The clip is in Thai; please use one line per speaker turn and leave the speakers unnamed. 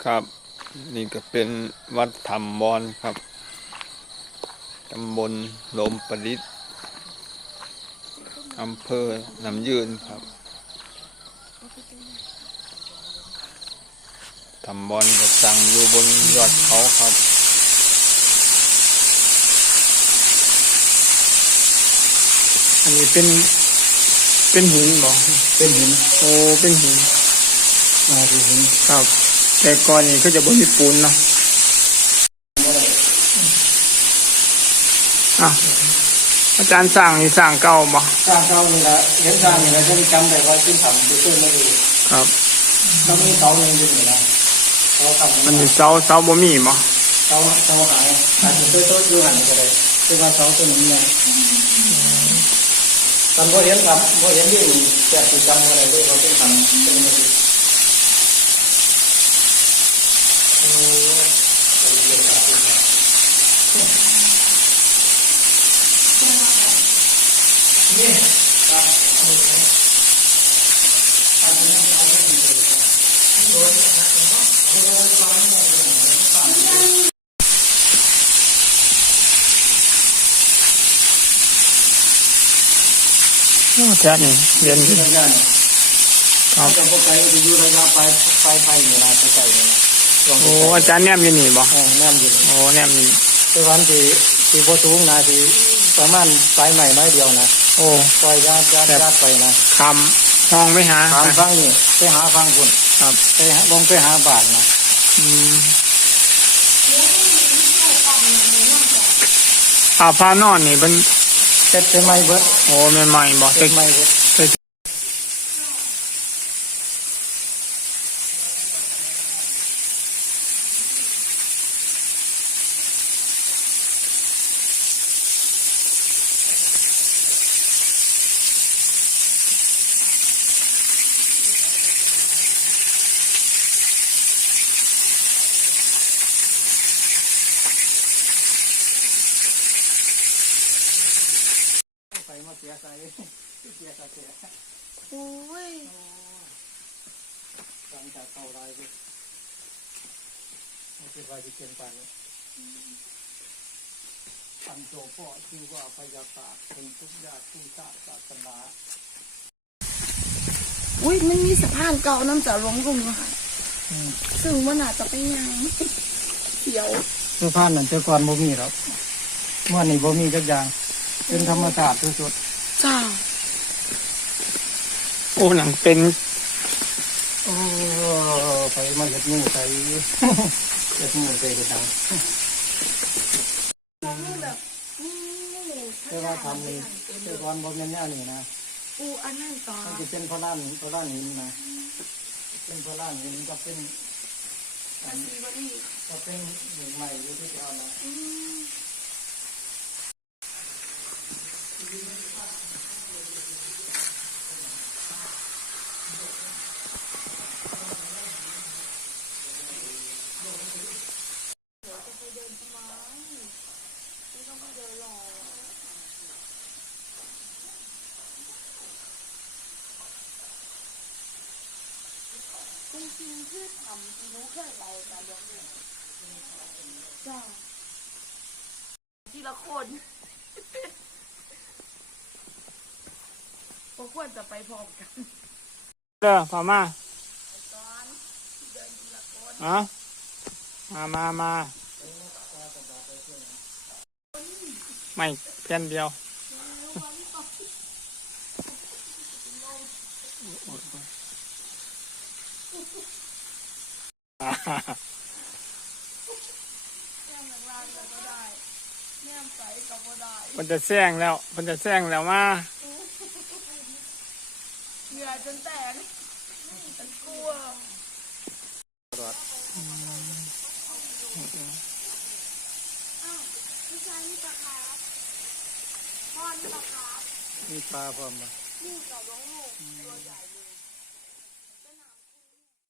ครับนี่ก็เป็นวัดธรรมมอนครับตำบลโลมประดิษฐ์อำเภอหนำยืนครับธรรมมอนก็ตั้งอยู่บนยอดเขาครับ
อันนี้เป็นหินบ่
เป็นหิน
โอ้เป็นหิน
เป็นหิน
ครับแต่ก่อนนี่ก็จะบ่มีปูนเนาะอ่ะอาจารย์สร้างนี่สร้างเก่าบ่
สร้างเก่านี่ละเห็นสร้างนี่ละจะจำได้ว่าขึ้นทำจะเชื่อไม่ดี
ครับ
ต้องมีเสาหนึ่งอยู่นี่นะเสาทำ
มันมีเสาบ่มีบ่
เสาหายอาจจะเพื่อโต๊ะยูหันก็ได้คือว่าเสาตัวนี้เนี่ยตอนพอเห็นครับพอเห็นที่จะติดจำอะไรด้วยเขาเป็นทำเป็นไม่ดีนี่ครับ
โอ้แท้นี่เรียนอยู่
ครับจะพวกไก่จะอยู่ระยะไปเนี่ยนะไปไก่เนี่ยนะ
โอ้อาจารย์แนมอยู่นี่บ่
แนมอยู่
โอ้แนมนี่
เป็นวันที่โบสูงนะที่ประมาณสายใหม่น้อยเดียวนะ
โอ้
ปล่อยญาติไปนะ
คำห้องไม่หา
ฟังนี่ไปหาฟังคุณ
ครับ
ไปลงไปหาบ้านนะ
ฟ้านอนนี่เป็น
เสร็จใหม่เบิด
โอ้ใหม่บ่
เสร็จใหม่เบิดไปมาเสียใจเสีย
โอ้ย
หลังจากเข้าได้ก็ไม่คิดว่าจะเป็นไปอันโจพ่อชื่อว่าพยาปาเป็นทุกญาติผู้ชาติศาสนา
อุ้ยมันมีสะพานเก่าน้ำจะลงลงค่ะซึ่งมันอาจจะไปยังเขียว
สะพานนั่นแต่ก่อนบ่มีหรอกเมื่อนี่บ่มีจักอย่างเป็นธรรมชาติสุด
จ้า
โอ้หนังเป็น
โอ้ไปมาเห็ดมือไปเห็ดมือไปกระดังแต่ว่าทำนี่แต่ก่อนบ่แม่นแนวนี้นะ
อันนั้นต่อ
มันจะเป็นพระล้านหินนะเป็นพระล้านหินก็เป็นก็เป็นหินใหม่อยู่ที่เรานะ
จริงๆที่ทำที่รู้แค่เราแต่ยังไม่จ้าทีละคนพวกควรจะไปพร้อมกัน
พามาอ๋อมาไม่เพี้ยนเดียวมันจะแซงแล้วมา
เหนื่อยจนแตกฉันกลัวพี่ชายนี่ปลาครับพ่อนี่ปลาครับ
มีปลาพร้อมไหม
นี่กับน้องลูกตัวใหญ่